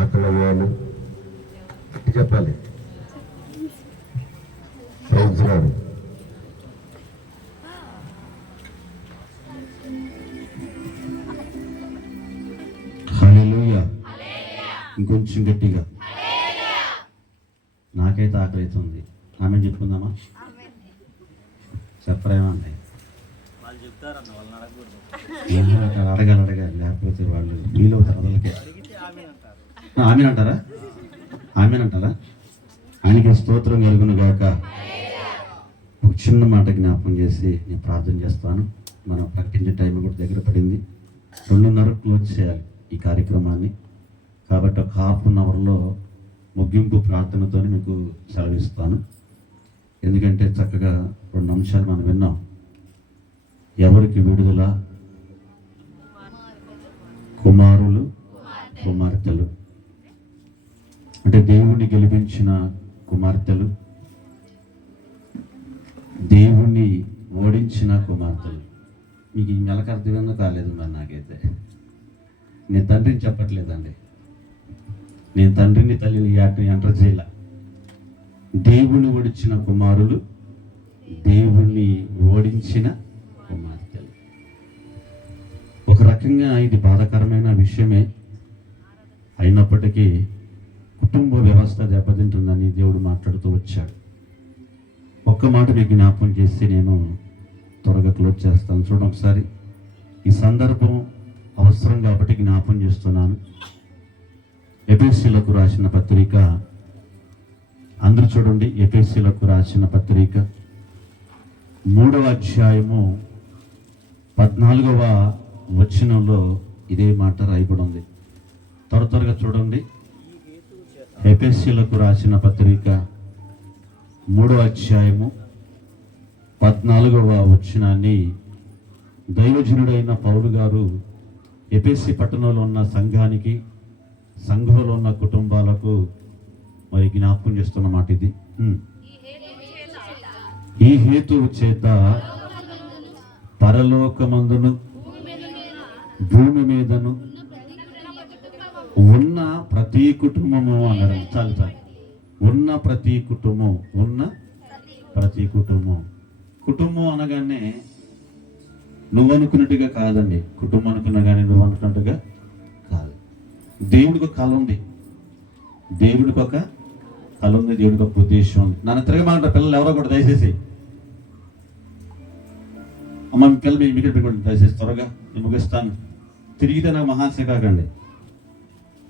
ఆకలయ్యాను చెప్పాలి. ప్రైజ్ రాడు. హల్లెలూయా. ఇంకొంచెం గట్టిగా. నాకైతే ఆకలి అవుతుంది. ఆమె చెప్పుకుందామా? చెప్పరేమండి? అడగాలి, లేకపోతే వాళ్ళు ఫీల్ అవుతారు. అదలకే ఆమెనంటారా? ఆయనకి స్తోత్రం కలుగును గాక. ఒక చిన్న మాట జ్ఞాపకం చేసి నేను ప్రార్థన చేస్తాను. మనం ప్రకటించే టైం కూడా దగ్గర పడింది. 2:30 క్లోజ్ చేయాలి ఈ కార్యక్రమాన్ని. కాబట్టి ఒక ½ ముగింపు ప్రార్థనతో మీకు సెలవిస్తాను. ఎందుకంటే చక్కగా 2 అంశాలు మనం విన్నాం. ఎవరికి విడుదల? కుమారులు, కుమార్తెలు. అంటే దేవుణ్ణి గెలిపించిన కుమార్తెలు, దేవుణ్ణి ఓడించిన కుమార్తెలు. మీకు ఈ నెలకు అర్థమైందో కాలేదు మరి నాకైతే. నేను తండ్రిని చెప్పట్లేదండి, నేను తండ్రిని తల్లిని ఎంటర్ చేయాల. దేవుణ్ణి ఓడించిన కుమారులు, దేవుణ్ణి ఓడించిన కుమార్తెలు. ఒక రకంగా ఇది బాధాకరమైన విషయమే అయినప్పటికీ కుటుంబ వ్యవస్థ దెబ్బతింటుందని దేవుడు మాట్లాడుతూ వచ్చాడు. ఒక్క మాట మీకు జ్ఞాపకం చేసి నేను త్వరగా క్లోజ్ చేస్తాను. చూడండి ఒకసారి. ఈ సందర్భం అవసరం కాబట్టి జ్ఞాపకం చేస్తున్నాను. ఎఫెసీయులకు రాసిన పత్రిక, అందరూ చూడండి. ఎఫెసీయులకు రాసిన పత్రిక 3వ అధ్యాయము 14వ వచనంలో ఇదే మాట రాయబడి ఉంది. త్వరగా చూడండి. ఎఫెసీయులకు రాసిన పత్రిక 3వ అధ్యాయము 14వ వచనాన్ని దైవజనుడైన పౌలు గారు ఎఫెసీ పట్టణంలో ఉన్న సంఘానికి, సంఘంలో ఉన్న కుటుంబాలకు మరి జ్ఞాపకం చేస్తున్న మాట ఇది. ఈ హేతువు చేత పరలోకమందును భూమి మీదను ఉన్న ప్రతి కుటుంబము అన్నాడు. చాలు. ఉన్న ప్రతి కుటుంబం. కుటుంబం అనగానే నువ్వు అనుకున్నట్టుగా కాదండి. కుటుంబం అనుకున్నా కానీ నువ్వు అనుకున్నట్టుగా కాదు. దేవుడికి ఒక కళ ఉంది, దేవుడికి ఒక ఉద్దేశం ఉంది. నన్ను తిరగమంటారు పిల్లలు ఎవరో కూడా. దయచేసి అమ్మ మీ పిల్లలు మీ పెట్టుకోండి దయచేసి. త్వరగా నేను ముగిస్తాను. తిరిగితే నాకు మహాశయ కాకండి.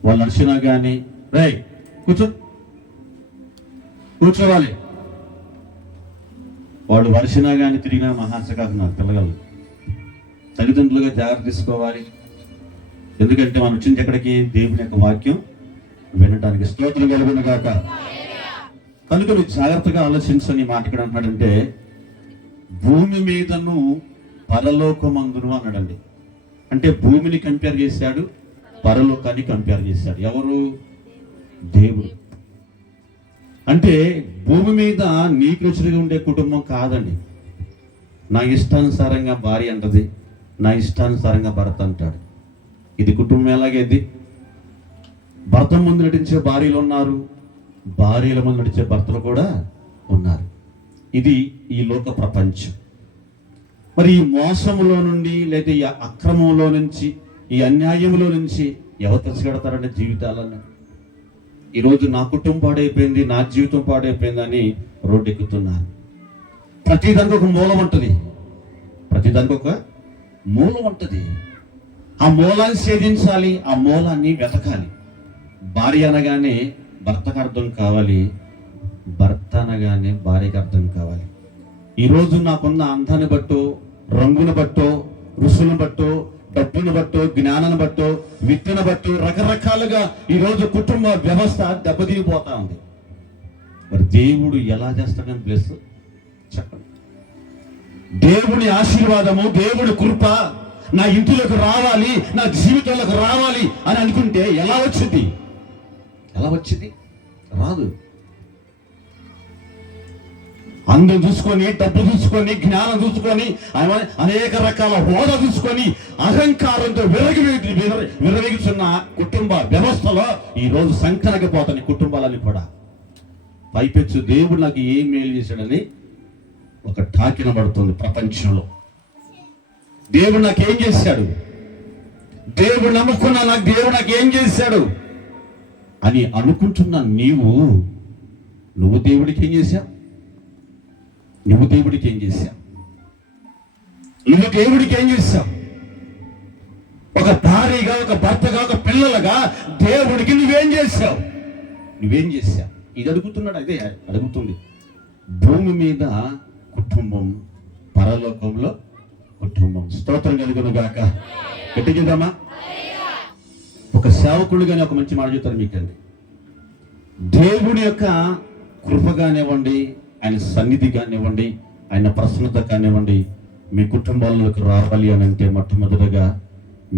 వాళ్ళు నడిచినా కానీ రేయ్ కూర్చోవాలి. వాడు వరిసినా కానీ తిరిగినా మహాశకాకున్నారు పిల్లగాళ్ళు. తల్లిదండ్రులుగా జాగ్రత్త తీసుకోవాలి. ఎందుకంటే మనం వచ్చింది ఎక్కడికి? దేవుని యొక్క వాక్యం వినడానికి. స్తోత్రం కలుగును గాక. కనుక మీరు జాగ్రత్తగా ఆలోచించని మాట ఇక్కడ అంటున్నాడంటే భూమి మీదను పరలోకమందును అన్నాడండి. అంటే భూమిని కంపేర్ చేశాడు, పరలోకాన్ని కంపేర్ చేశాడు. ఎవరు? దేవుడు. అంటే భూమి మీద నీకు రుచిగా ఉండే కుటుంబం కాదండి. నా ఇష్టానుసారంగా భార్య అంటది, నా ఇష్టానుసారంగా భర్త అంటాడు. ఇది కుటుంబం ఎలాగేది? భర్త ముందు నటించే భార్యలు ఉన్నారు, భార్యల ముందు నడిచే భర్తలు కూడా ఉన్నారు. ఇది ఈ లోక ప్రపంచం. మరి ఈ మోసములో నుండి లేదా ఈ అక్రమంలో నుంచి, ఈ అన్యాయంలో నుంచి ఎవరు తెచ్చగడతారంటే జీవితాలను. ఈరోజు నా కుటుంబం పాడైపోయింది, నా జీవితం పాడైపోయింది అని రోడ్డు ఎక్కుతున్నారు. ప్రతిదానికి ఒక మూలం ఉంటుంది. ఆ మూలాన్ని ఛేదించాలి, ఆ మూలాన్ని వెతకాలి. భార్య అనగానే భర్తకు అర్థం కావాలి, భర్త అనగానే భార్యకు అర్థం కావాలి. ఈరోజు నాకున్న అందాన్ని బట్టో, రంగును బట్టో, రుసులను బట్టో, డబ్బును బట్టో, జ్ఞానాన్ని బట్టో, విద్యను బట్టో రకరకాలుగా ఈరోజు కుటుంబ వ్యవస్థ దెబ్బతినిపోతా ఉంది. మరి దేవుడు ఎలా చేస్తాడని ప్లేస్ చెప్పండి. దేవుని ఆశీర్వాదము, దేవుడి కృప నా ఇంటిలోకి రావాలి, నా జీవితంలోకి రావాలి అని అనుకుంటే ఎలా వచ్చింది? రాదు. అందం చూసుకొని, డబ్బు చూసుకొని, జ్ఞానం చూసుకొని, అనేక రకాల హోదా చూసుకొని అహంకారంతో విరవీగుతున్న కుటుంబ వ్యవస్థలో ఈరోజు సంకనకపోతాయి కుటుంబాలని కూడా. పైపెచ్చు దేవుడు నాకు ఏం మేలు చేశాడని ఒక టాకిన పడుతుంది ప్రపంచంలో. దేవుడు నాకేం చేశాడు, దేవుడు నమ్ముకున్నా నాకు దేవుడు నాకేం చేశాడు అని అనుకుంటున్నా నువ్వు దేవుడికి ఏం చేశావు? నువ్వు దేవుడికి ఏం చేశావు? నువ్వు దేవుడికి ఏం చేశావు? ఒక భార్యగా, ఒక భర్తగా, ఒక పిల్లలుగా దేవుడికి నువ్వేం చేశావు? నువ్వేం చేశావు? ఇది అడుగుతున్నాడు. అదే అడుగుతుంది. భూమి మీద కుటుంబం, పరలోకంలో కుటుంబం. స్తోత్రం కలుగును గాక. గట్టి చూద్దామా? ఒక సేవకుడుగానే ఒక మంచి మాట చెప్తారు మీకండి. దేవుడి యొక్క కృప కానివ్వండి, ఆయన సన్నిధి కానివ్వండి, ఆయన ప్రసన్నత కానివ్వండి మీ కుటుంబాల్లోకి రావాలి అని అంటే మొట్టమొదటిగా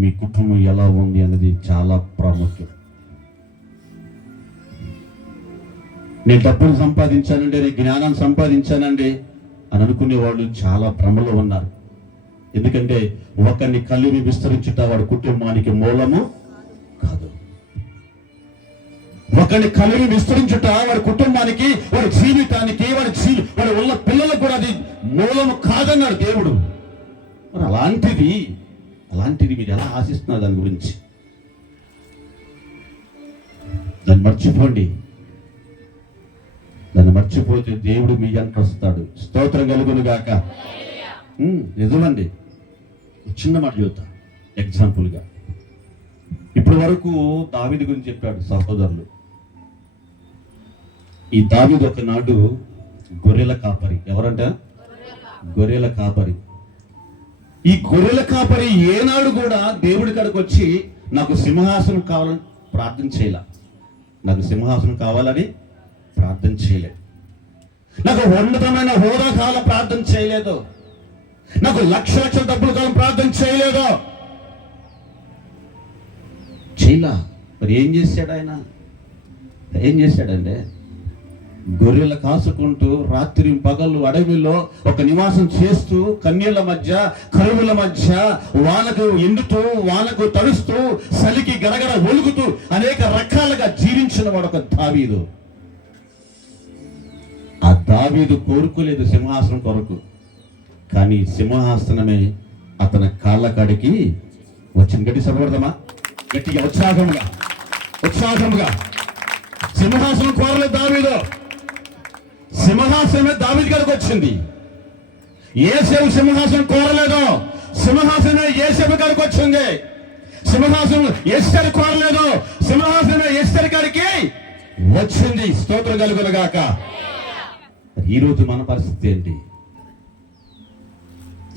మీ కుటుంబం ఎలా ఉంది అనేది చాలా ప్రాముఖ్యం. నేను డబ్బులు సంపాదించానండి, నేను జ్ఞానాన్ని సంపాదించానండి అని అనుకునే వాళ్ళు చాలా భ్రమలో ఉన్నారు. ఎందుకంటే ఒకరిని కలిమి విస్తరించుట వాడి కుటుంబానికి మూలము కాదు. ఒకరిని కలిమి విస్తరించుట వాడి కుటుంబానికి, వాడి జీవితానికి, వాడి ఉన్న పిల్లలకు కూడా అది మూలము కాదన్నాడు దేవుడు. మరి అలాంటిది మీరు ఎలా ఆశిస్తున్నారు? దాని గురించి దాన్ని మర్చిపోతే దేవుడు మీ వెంట వస్తాడు. స్తోత్రం కలుగును గాక. నిజమండి. చిన్న మాట చెబుతా ఎగ్జాంపుల్గా. ఇప్పటి వరకు దావీదు గురించి చెప్పాడు సహోదరులు. ఈ దావీదు ఒకనాడు గొర్రెల కాపరి. ఎవరంట? గొర్రెల కాపరి. ఈ గొర్రెల కాపరి ఏనాడు కూడా దేవుడి కాడికి వచ్చి నాకు సింహాసనం కావాలని ప్రార్థన చేయలే. నాకు సింహాసనం కావాలని ప్రార్థన చేయలేదు. నాకు ఉన్నతమైన హోదా కావాలని ప్రార్థన చేయలేదు. నాకు లక్షల డబ్బులు కావాలని ప్రార్థన చేయలేదు. చేయలా. మరి ఏం చేశాడు ఆయన? ఏం చేశాడంటే గొర్రెల కాసుకుంటూ రాత్రి పగలు అడవిలో ఒక నివాసం చేస్తూ, కన్యల మధ్య, కరువుల మధ్య, వానకు ఎండుతూ, వానకు తడుస్తూ, చలికి గడగడ ఒలుగుతూ అనేక రకాలుగా జీవించిన వాడు ఒక దావీదు. ఆ దావీదు కోరుకోలేదు సింహాసనం కొరకు, కానీ సింహాసనమే అతని కాళ్ళ కాడికి వచ్చింది. గట్టి సభపడదామా? గట్టిగా ఉత్సాహంగా. సింహాసనం కోరలేదు దావీదు, సింహాసనమే దావీదు కాడికి వచ్చింది. యేసేపు సింహాసనం కోరలేదు, సింహాసనమే యేసేపు కాడికి వచ్చింది. సింహాసనం ఎస్తేరు కోరలేదు, సింహాసనమే ఎస్తేరు కాడికి వచ్చింది. స్తోత్రం కలుగును గాక. ఈరోజు మన పరిస్థితి ఏంటి?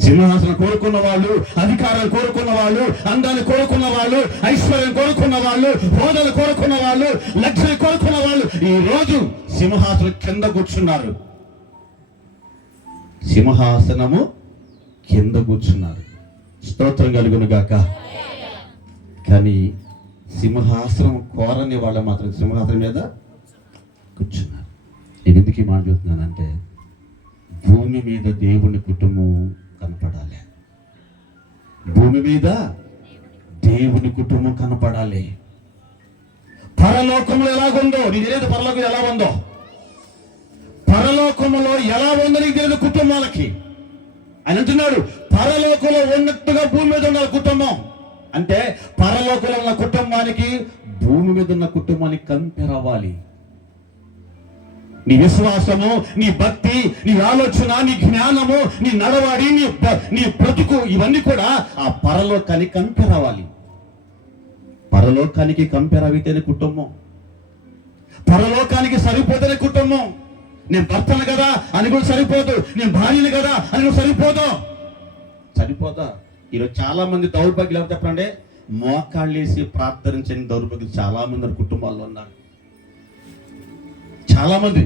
సింహాసనం కోరుకున్న వాళ్ళు, అధికారాలు కోరుకున్న వాళ్ళు, అందాన్ని కోరుకున్న వాళ్ళు, ఐశ్వర్యం కోరుకున్న వాళ్ళు, హోదాలు కోరుకున్న వాళ్ళు, లగ్జరీ కోరుకున్న వాళ్ళు ఈ రోజు సింహాసనం కింద కూర్చున్నారు. సింహాసనము కింద కూర్చున్నారు. స్తోత్రం కలుగును గాక. కానీ సింహాసనం కోరని వాళ్ళు మాత్రం సింహాసనం మీద కూర్చున్నారు. నేను ఎందుకు ఈ మాట చెబుతున్నానంటే భూమి మీద దేవుని కుటుంబం కనపడాలి. భూమి మీద దేవుని కుటుంబం కనపడాలి. పరలోకంలో ఎలాగుందో నీకు తెలియదు. పరలోకం ఎలా ఉందో, పరలోకంలో ఎలా ఉందో నీకు తెలియదు కుటుంబాలకి. ఆయన అంటున్నాడు పరలోకంలో ఉన్నట్టుగా భూమి మీద ఉన్న కుటుంబం. అంటే పరలోకంలో ఉన్న కుటుంబానికి భూమి మీద ఉన్న కుటుంబానికి కంపేర్ అవ్వాలి. నీ విశ్వాసము, నీ భక్తి, నీ ఆలోచన, నీ జ్ఞానము, నీ నడవాడి, నీ బ్రతుకు ఇవన్నీ కూడా ఆ పరలోకానికి కంపేర్ అవ్వాలి. పరలోకానికి కంపేర్ అయితేనే కుటుంబం. పరలోకానికి సరిపోతేనే కుటుంబం. నేను భర్తను కదా అని కూడా సరిపోదు, నేను భార్యను కదా అని కూడా సరిపోదా. ఈరోజు చాలా మంది దౌర్భాగ్యులు ఎవరు చెప్పండి? మోకాళ్ళేసి ప్రార్థించని దౌర్భాగ్యులు చాలా మంది కుటుంబాల్లో ఉన్నారు. చాలా మంది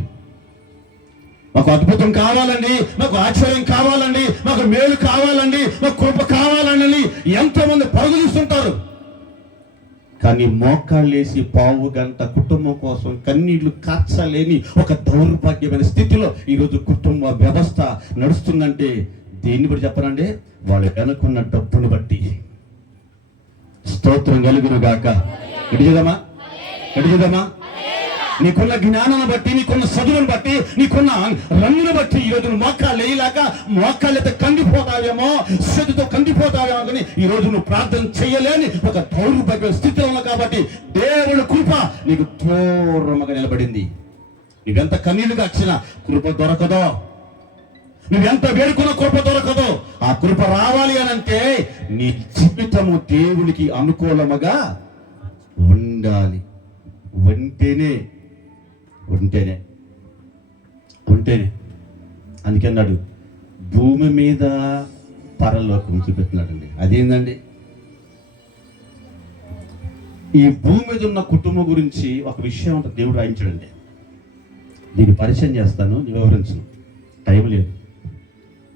మాకు అద్భుతం కావాలండి, మాకు ఆశ్చర్యం కావాలండి, మాకు మేలు కావాలండి, మాకు కృప కావాలండి ఎంతో మంది పరుగు చూస్తుంటారు. కానీ మోకాళ్ళేసి పావు గంట కుటుంబం కోసం కన్నీళ్లు కార్చలేని ఒక దౌర్భాగ్యమైన స్థితిలో ఈరోజు కుటుంబ వ్యవస్థ నడుస్తుందంటే దేన్ని బట్టి చెప్పనండి? వాళ్ళు వెనుకున్న డబ్బును బట్టి. స్తోత్రం కలుగును గాక. ఎడిగదమా ఎడిగదమా? నీకున్న జ్ఞానాన్ని బట్టి, నీకున్న చదువును బట్టి, నీకున్న రంగును బట్టి ఈరోజు నువ్వు మోకాళ్ళు వేయలేక మోకాళ్ళైతే కందిపోతావేమో, చేతితో కందిపోతావేమో అని ఈరోజు నువ్వు ప్రార్థన చేయలేని ఒక దౌర్భాగ్య స్థితిలో ఉన్నావు. కాబట్టి దేవుని కృప నీకు దూరంగా నిలబడింది. నువ్వెంత కన్నీళ్ళుగా వచ్చినా కృప దొరకదో, నువ్వెంత వేడుకున్న కృప దొరకదో. ఆ కృప రావాలి అనంటే నీ జీవితము దేవునికి అనుకూలముగా ఉండాలి. ఉంటేనే ఉంటేనే ఉంటేనే అందుకే అన్నాడు, భూమి మీద పరలోకం చూపెట్టినాడండి. అదేందండి? ఈ భూమి మీద ఉన్న కుటుంబం గురించి ఒక విషయం అంతా దేవుడు రాయించాడండి. దీన్ని పరిచయం చేస్తాను, వివరించను, టైం లేదు.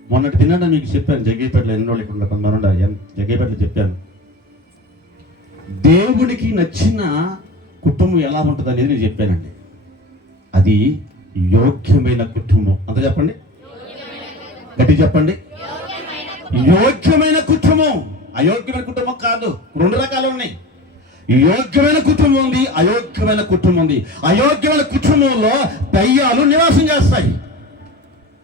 మొన్నటి తిన్నాడు మీకు చెప్పాను, జగ్గేపేటలో ఎన్నో ఇక్కడ కొంతమంది జగ్గేపేటలో చెప్పాను. దేవుడికి నచ్చిన కుటుంబం ఎలా ఉంటుంది అనేది నేను చెప్పానండి. అది యోగ్యమైన కుటుంబం. అంత చెప్పండి, గట్టి చెప్పండి. యోగ్యమైన కుటుంబం. అయోగ్యమైన కుటుంబం కాదు. రెండు రకాలు ఉన్నాయి. యోగ్యమైన కుటుంబం ఉంది, అయోగ్యమైన కుటుంబం ఉంది. అయోగ్యమైన కుటుంబంలో దయ్యాలు నివాసం చేస్తాయి.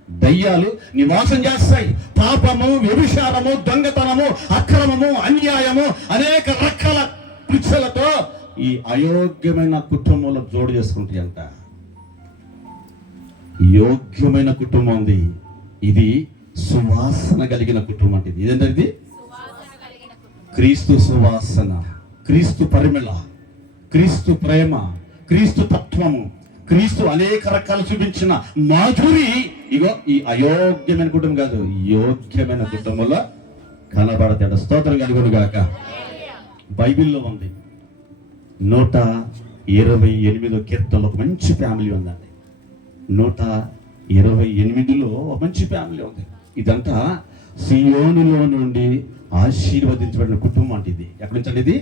దయ్యాలు నివాసం చేస్తాయి. పాపము, వ్యభిచారము, దొంగతనము, అక్రమము, అన్యాయము, అనేక రకాల కృత్యాలతో ఈ అయోగ్యమైన కుటుంబంలో జోడు చేసుకుంటాయంట. యోగ్యమైన కుటుంబం ఉంది, ఇది సువాసన కలిగిన కుటుంబం. అంటే ఇదేంటే ఇది క్రీస్తు సువాసన, క్రీస్తు పరిమళ, క్రీస్తు ప్రేమ, క్రీస్తు తత్వము, క్రీస్తు అనేక రకాలు చూపించిన మాధురి. ఇగో ఈ అయోగ్యమైన కుటుంబం కాదు, యోగ్యమైన కుటుంబంలో కనబడతాడు. స్తోత్రం కలుగును గాక. బైబిల్లో ఉంది 128వ కీర్తనలో ఒక మంచి ఫ్యామిలీ ఉందండి. 128లో ఒక మంచి ఫ్యామిలీ ఉంది. ఇదంతా సియోనులో నుండి ఆశీర్వదించబడిన కుటుంబం అంటే ఇది. ఎక్కడి నుంచి అండి ఇది?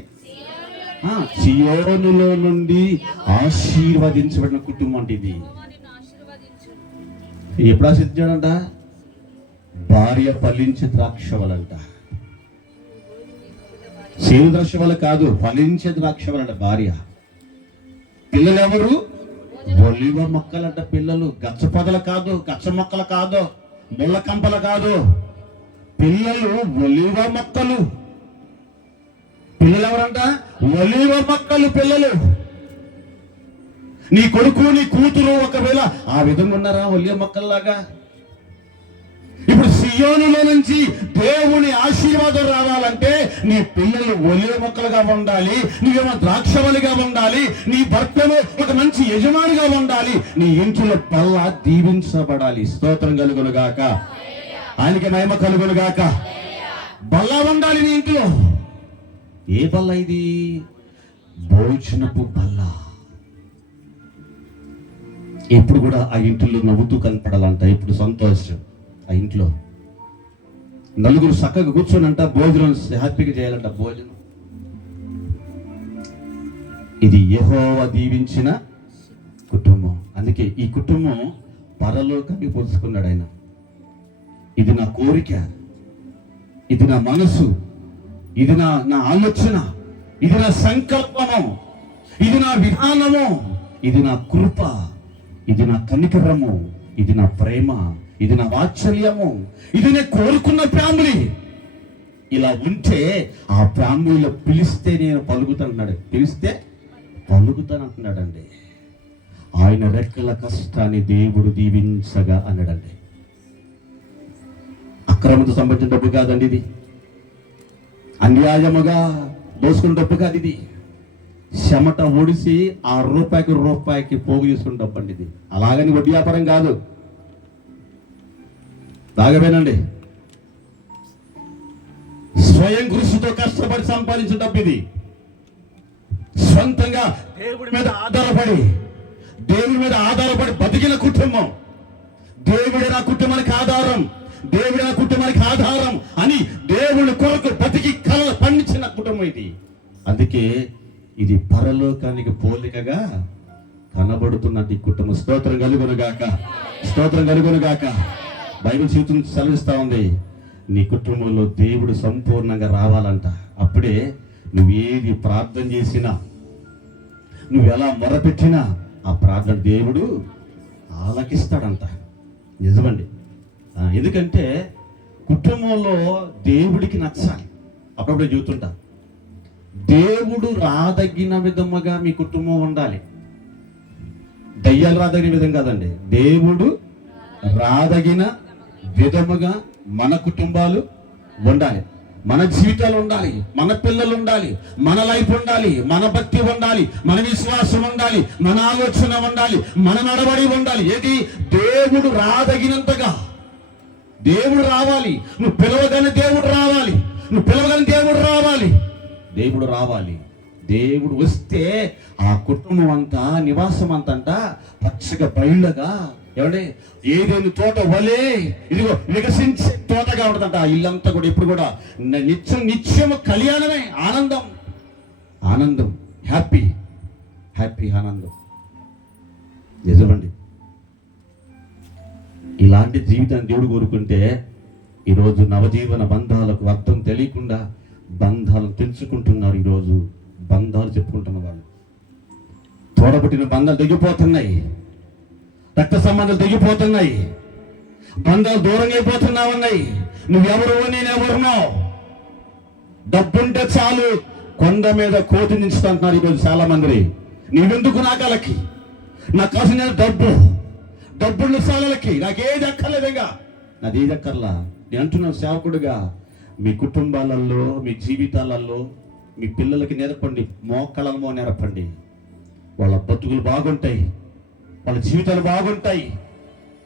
సియోనులో నుండి ఆశీర్వదించబడిన కుటుంబం అంటే ఇది. ఎప్పుడు ఆశీర్వదించాడంట? భార్య ఫలించే ద్రాక్షవలంట. సేను ద్రాక్షవల కాదు, ఫలించే ద్రాక్షవలంట భార్య. పిల్లలు ఎవరు? ఒలివ మొక్కలంట. పిల్లలు గచ్చపొదలు కాదు, గచ్చ మొక్కలు కాదు, ముళ్ళ కంపలు కాదు. పిల్లలు ఒలివ మొక్కలు. పిల్లలు ఎవరంట? ఒలివ మొక్కలు పిల్లలు. నీ కొడుకు, నీ కూతురు ఒకవేళ ఆ విధంగా ఉన్నారా ఒలివ మొక్కల్లాగా? ఇప్పుడు సియోనులో నుంచి దేవుని ఆశీర్వాదం రావాలంటే నీ పిల్లలు ఒలివ మొక్కలుగా ఉండాలి, నువ్వేమో ద్రాక్షవల్లిగా ఉండాలి, నీ భర్తను ఒక మంచి యజమానిగా ఉండాలి, నీ ఇంట్లో పల్ల దీవించబడాలి. స్తోత్రం కలుగును గాక. ఆయనకి మహిమ కలుగును గాక. బల్ల ఉండాలి నీ ఇంట్లో. ఏ బల్ల ఇది? భోజనపు బల్ల. ఎప్పుడు కూడా ఆ ఇంట్లో నవ్వుతూ కనపడాలంట. ఇప్పుడు సంతోషం. ఆ ఇంట్లో నలుగురు చక్కగా కూర్చొని అంట భోజనం హ్యాపీగా చేయాలంట. భోజనం ఇది యెహోవా దీవించిన కుటుంబం. అందుకే ఈ కుటుంబం పరలోకాన్ని పోల్చుకున్నాడు ఆయన. ఇది నా కోరిక, ఇది నా మనసు, ఇది నా ఆలోచన, ఇది నా సంకల్పము, ఇది నా విధానము, ఇది నా కృప, ఇది నా కనికరము, ఇది నా ప్రేమ, ఇది నా వాత్సల్యము, ఇది నేను కోరుకున్న ఫ్యామిలీ. ఇలా ఉంటే ఆ ఫ్యామిలీలో పిలిస్తే నేను పలుకుతానన్నాడు. పిలిస్తే పలుకుతానంటున్నాడండి. ఆయన రెక్కల కష్టాన్ని దేవుడు దీవించగా అన్నాడండి. అక్రమంతో సంబంధించిన డబ్బు కాదండి ఇది. అన్యాయముగా దోసుకున్న డబ్బు కాదు ఇది. చెమట ఒడిసి ఆ రూపాయికి పోగు చేసుకున్న డబ్బు అండి ఇది. అలాగని వడ్డీ వ్యాపారం కాదు. బాగవేనండి. స్వయం కృషితో కష్టపడి సంపాదించిన డబ్బు ఇది. సొంతంగా దేవుడి మీద ఆధారపడి బతికిన కుటుంబం. దేవుడే నా కుటుంబానికి ఆధారం, దేవుడే నా కుటుంబానికి ఆధారం అని దేవుని కొరకు బతికి కళలు పండించిన కుటుంబం ఇది. అందుకే ఇది పరలోకానికి పోలికగా కనబడుతున్నట్టు ఈ కుటుంబం. స్తోత్రం కలుగునుగాక, స్తోత్రం కలుగునుగాక. బైబిల్ జీవితం సెలవిస్తా ఉంది, నీ కుటుంబంలో దేవుడు సంపూర్ణంగా రావాలంట. అప్పుడే నువ్వేది ప్రార్థన చేసినా, నువ్వు ఎలా మొరపెట్టినా ఆ ప్రార్థన దేవుడు ఆలకిస్తాడంట. నిజమండి. ఎందుకంటే కుటుంబంలో దేవుడికి నచ్చాలి. అప్పుడప్పుడే చూస్తుంటా, దేవుడు రాదగిన విధముగా మీ కుటుంబం ఉండాలి. దయ్యాలు రాదగిన విధం కాదండి, దేవుడు రాదగిన విధముగా మన కుటుంబాలు ఉండాలి, మన జీవితాలు ఉండాలి, మన పిల్లలు ఉండాలి, మన లైఫ్ ఉండాలి, మన భక్తి ఉండాలి, మన విశ్వాసం ఉండాలి, మన ఆలోచన ఉండాలి, మన నడవడి ఉండాలి. ఏది? దేవుడు రాదగినంతగా దేవుడు రావాలి. నువ్వు పిలవగానే దేవుడు రావాలి, నువ్వు పిలవగానే దేవుడు రావాలి, దేవుడు రావాలి. దేవుడు వస్తే ఆ కుటుంబం అంతా, నివాసం అంతా పచ్చగా బయలుగా, ఏమంటే ఏదేని తోట వలే ఇదిగో వికసించే తోటగా ఉంటుందంట. ఆ ఇల్లంతా కూడా ఇప్పుడు కూడా నిత్యము కళ్యాణమే, ఆనందం, ఆనందం, హ్యాపీ హ్యాపీ ఆనందం. నిజమండి. ఇలాంటి జీవితాన్ని దేవుడు కోరుకుంటే ఈరోజు నవజీవన బంధాలకు అర్థం తెలియకుండా బంధాలను తెంచుకుంటున్నారు. ఈరోజు బంధాలు చెప్పుకుంటున్న వాళ్ళు, తోడబుట్టిన బంధాలు తెగిపోతున్నాయి, రక్త సంబంధాలు తెగిపోతున్నాయి, బంధాలు దూరంగా అయిపోతున్నావున్నాయి. నువ్వెవరు, నేనెవరున్నావు? డబ్బుంటే చాలు కొండ మీద కోతి నించుతుంటున్నారు ఈరోజు చాలా మంది. నీవెందుకు నాకాలకి? నాకు కాసిన డబ్బున్న సాలకి నాకేది అక్కర్లేదుగా, నాదేది అక్కర్లా. నేను అంటున్నాను సేవకుడుగా, మీ కుటుంబాలలో, మీ జీవితాలలో మీ పిల్లలకి నేర్పండి, మోకళ్ళమో నేర్పండి. వాళ్ళ బతుకులు బాగుంటాయి, వాళ్ళ జీవితాలు బాగుంటాయి.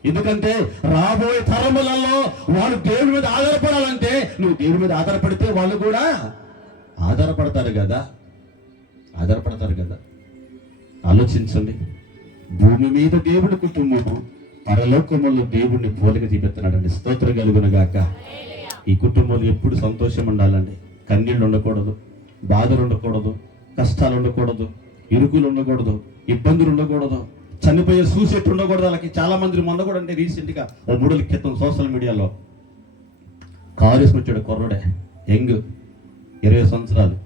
ఎందుకంటే రాబోయే తరములలో వాళ్ళు దేవుడి మీద ఆధారపడాలంటే, నువ్వు దేవుడి మీద ఆధారపడితే వాళ్ళు కూడా ఆధారపడతారు కదా. ఆలోచించండి. భూమి మీద దేవుడి కుటుంబము, పరలోకములో దేవుడిని పోలిక చూపెడుతున్నాడండి. స్తోత్రం కలుగునుగాక. ఈ కుటుంబంలో ఎప్పుడు సంతోషం ఉండాలండి. కన్నీళ్ళు ఉండకూడదు, బాధలు ఉండకూడదు, కష్టాలు ఉండకూడదు, ఇరుకులు ఉండకూడదు, ఇబ్బందులు ఉండకూడదు, చనిపోయే సూసైట్ ఉండకూడదు. వాళ్ళకి చాలా మంది మొన్న కూడా అంటే రీసెంట్గా 3 రోజుల క్రితం సోషల్ మీడియాలో కారు వేసుకుని వచ్చాడు కుర్రుడే, యంగ్ 20 సంవత్సరాలు.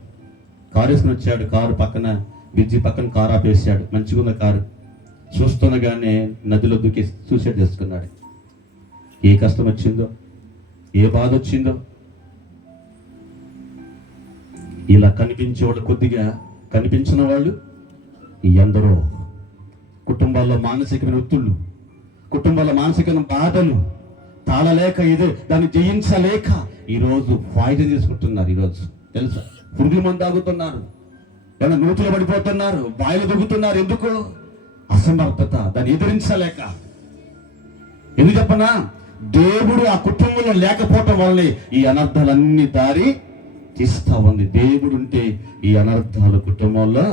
కారు వేసుకుని వచ్చాడు, కారు పక్కన బ్రిడ్జి పక్కన కారు ఆపేసాడు. మంచిగా ఉన్న కారు చూస్తుండగానే నదిలో దూకి సూసైడ్ చేసుకున్నాడు. ఏ కష్టం వచ్చిందో, ఏ బాధ వచ్చిందో. ఇలా కనిపించేవాళ్ళు కొద్దిగా, కనిపించిన వాళ్ళు ఎందరో. కుటుంబాల్లో మానసికమైన ఒత్తుళ్ళు, కుటుంబాల మానసికమైన బాధలు తాళలేక, ఇదే దాన్ని జయించలేక ఈరోజు వాయిద్యం చేసుకుంటున్నారు. ఈరోజు తెలుసా, పురుగుల మందు తాగుతున్నారు, ఏమైనా నూతులు పడిపోతున్నారు, బాయిలు దిగుతున్నారు. ఎందుకు? అసమర్థత, దాన్ని ఎదిరించలేక. ఎందుకు చెప్పనా? దేవుడు ఆ కుటుంబంలో లేకపోవటం వల్లనే ఈ అనర్థాలన్నీ దారి తీస్తా ఉంది. దేవుడు ఉంటే ఈ అనర్థాలు కుటుంబంలో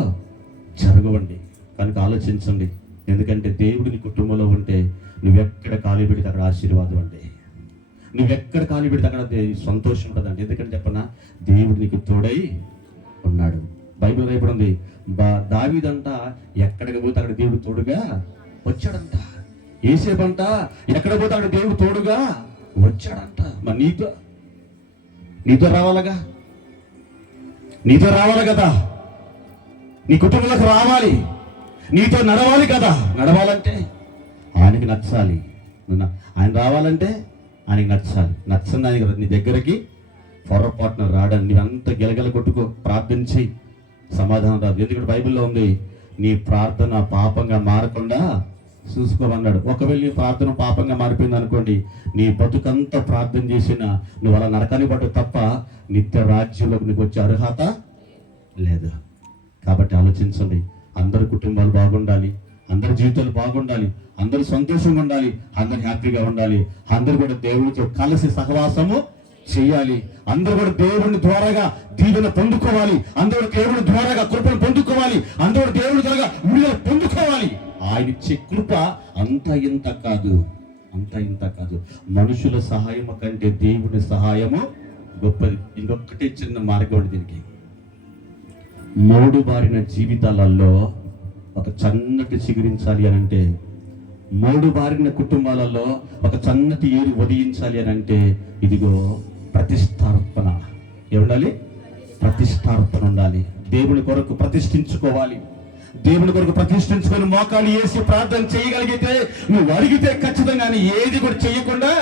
జరగవండి. కనుక ఆలోచించండి. ఎందుకంటే దేవుడిని కుటుంబంలో ఉంటే నువ్వెక్కడ ఖాళీ పెడితే అక్కడ ఆశీర్వాదం అండి, నువ్వెక్కడ ఖాళీ పెడితే అక్కడ సంతోషం ఉంటుందండి. ఎందుకంటే చెప్పనా, దేవుడు నీకు తోడై ఉన్నాడు. బైబిల్ రాయబడింది, దావీదంట ఎక్కడికి పోతే అక్కడ దేవుడు తోడుగా వచ్చాడంట. ఏసేపంట ఎక్కడ పోతే అక్కడ దేవుడు తోడుగా వచ్చాడంట. మరి నీతో రావాలగా, నీతో రావాలి కదా, నీ కుటుంబంలోకి రావాలి, నీతో నడవాలి కదా. నడవాలంటే ఆయనకి నచ్చాలి. ఆయన రావాలంటే ఆయనకి నచ్చాలి. నచ్చని ఆయన నీ దగ్గరికి పొరపాటున రాడని. నీవంతా గెలగెల కొట్టుకో, ప్రార్థన చెయ్యి, సమాధానం రాదు. ఎందుకంటే బైబిల్లో ఉంది, నీ ప్రార్థన పాపంగా మారకుండా చూసుకోమన్నాడు. ఒకవేళ నీ ప్రార్థన పాపంగా మారిపోయింది అనుకోండి, నీ బతుకంతా ప్రార్థన చేసినా నువ్వు అలా నరకాన్ని పట్టు తప్ప నిత్య రాజ్యంలోకి నీకు వచ్చే అర్హత లేదు. కాబట్టి ఆలోచించండి. అందరి కుటుంబాలు బాగుండాలి, అందరి జీవితాలు బాగుండాలి, అందరూ సంతోషంగా ఉండాలి, అందరు హ్యాపీగా ఉండాలి, అందరూ కూడా దేవుడితో కలిసి సహవాసము చేయాలి, అందరూ కూడా దేవుని ద్వారాగా దీవెన పొందుకోవాలి, అందరూ దేవుని ద్వారాగా కృపను పొందుకోవాలి, అందరూ దేవుని ద్వారాగా విడుదల పొందుకోవాలి. ఆయన ఇచ్చే కృప అంత ఇంత కాదు, అంత ఇంత కాదు. మనుషుల సహాయము కంటే దేవుని సహాయము గొప్పది. ఇంకొకటి చిన్న మార్గం దీనికి. మూడు బారిన జీవితాలలో ఒక చన్నటి చిగురించాలి అని అంటే, మూడు బారిన కుటుంబాలలో ఒక చన్నటి ఏరు ఉదయించాలి అని అంటే, ఇదిగో ప్రతిష్టార్పణ ఏముండాలి? ప్రతిష్టార్పణ ఉండాలి. దేవుని కొరకు ప్రతిష్ఠించుకోవాలి. దేవుని కొరకు ప్రతిష్ఠించుకొని మోకాలు వేసి ప్రార్థన చేయగలిగితే, నువ్వు అడిగితే ఖచ్చితంగా ఏది కూడా చేయకుండా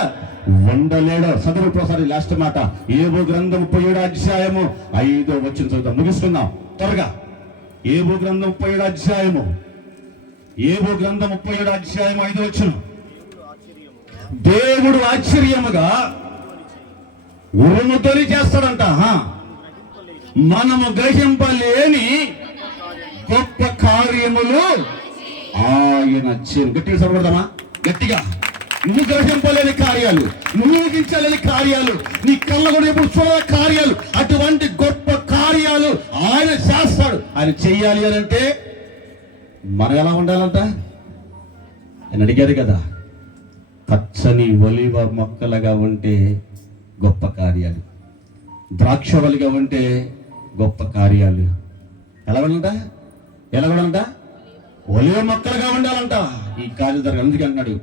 ఉండలేడు. చదువుకోసారి లాస్ట్ మాట, యోబు గ్రంథం 37:5 చదువుతాం, ముగిస్తున్నాం త్వరగా. యోబు గ్రంథం 37 5 దేవుడు ఆశ్చర్యముగా ఉరుముతోని చేస్తాడంట. మనము గ్రహింపలేని గొప్ప కార్యములు ఆయన గట్టిగా చదవడదామా? గట్టిగా. నువ్వు గ్రహింపలేని కార్యాలు, నువ్వు ఊహించలేని కార్యాలు, నీ కళ్ళ కూడా ఎప్పుడు చూడని కార్యాలు, అటువంటి గొప్ప కార్యాలు ఆయన చేస్తాడు. ఆయన చెయ్యాలి అని అంటే మనం ఎలా ఉండాలంట? ఆయన అడిగారు కదా, పచ్చని ఒలివ మొక్కలుగా ఉంటే గొప్ప కార్యాలు, ద్రాక్షవల్లిగా ఉంటే గొప్ప కార్యాలు. ఎలా ఉండాలంట? ఒలివ మొక్కలుగా ఉండాలంట. ఈ కార్యం జరగాలి. అందుకే అన్నాడు,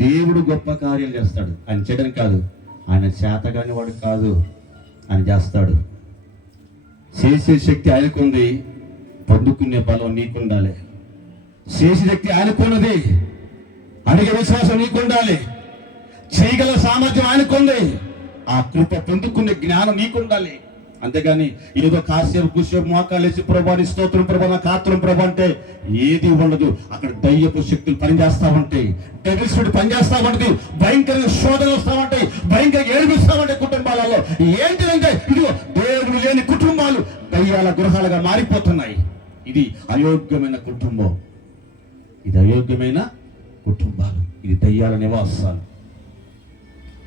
దేవుడు గొప్ప కార్యాలు చేస్తాడు. ఆయన చేయడం కాదు, ఆయన చేతగాని వాడు కాదు, ఆయన చేస్తాడు. చేసే శక్తి ఆయనకుంది, పొందుకునే బలం నీకుండాలి. చేసే శక్తి ఆయనకున్నది, అడిగే విశ్వాసం నీకుండాలి. చేయగల సామర్థ్యం ఆయనకుంది, ఆ కృప పొందుకునే జ్ఞానం నీకుండాలి. అంతేగాని ఏదో కాసేపు కూసేపు మోకాలేసి ప్రభాని స్తోత్రం ప్రభా నాకు ఆత్రం ప్రభా అంటే ఏది ఉండదు. అక్కడ దయ్యపు శక్తులు పనిచేస్తా ఉంటాయి, డెవిల్స్ పనిచేస్తా ఉంటుంది, భయంకరంగా శోధనలు వస్తామంటాయి, భయంకరంగా ఏడిపిస్తామంటాయి కుటుంబాలలో. ఏంటిదంటే ఇదిగో దేవుడు లేని కుటుంబాలు దయ్యాల గృహాలుగా మారిపోతున్నాయి. ఇది అయోగ్యమైన కుటుంబం, ఇది అయోగ్యమైన కుటుంబాలు, ఇది దయ్యాల నివాసాలు.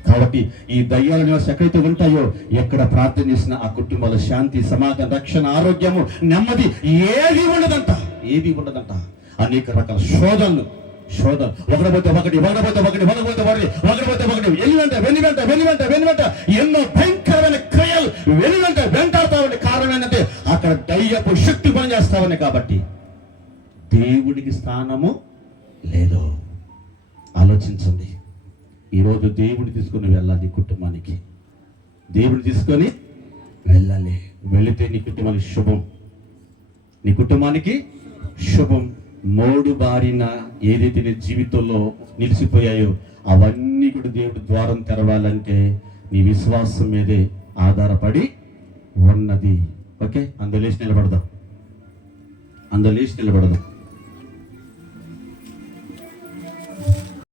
కాబట్టి ఈ దయ్యాల నివాసం ఎక్కడైతే ఉంటాయో, ఎక్కడ ప్రార్థన చేసిన ఆ కుటుంబాల శాంతి, సమాధానం, రక్షణ, ఆరోగ్యము, నెమ్మది ఏది ఉండదంట. అనేక రకాల శోధనలు ఒకటి వెనువెంట ఎన్నో భయంకరమైన క్రియలు వెంటాడుతామని కారణం ఏంటంటే అక్కడ దయ్యపు శక్తి పనిచేస్తామని. కాబట్టి దేవుడికి స్థానము లేదు. ఆలోచించండి. ఈరోజు దేవుడిని తీసుకొని వెళ్ళాలి, కుటుంబానికి దేవుడిని తీసుకొని వెళ్ళాలి. వెళితే నీ కుటుంబానికి శుభం, నీ కుటుంబానికి శుభం. మూడు బారిన ఏదైతే నీ జీవితంలో నిలిచిపోయాయో అవన్నీ కూడా దేవుడు ద్వారం తెరవాలంటే నీ విశ్వాసం మీదే ఆధారపడి ఉన్నది. ఓకే, అందులో లేచి నిలబడదాం.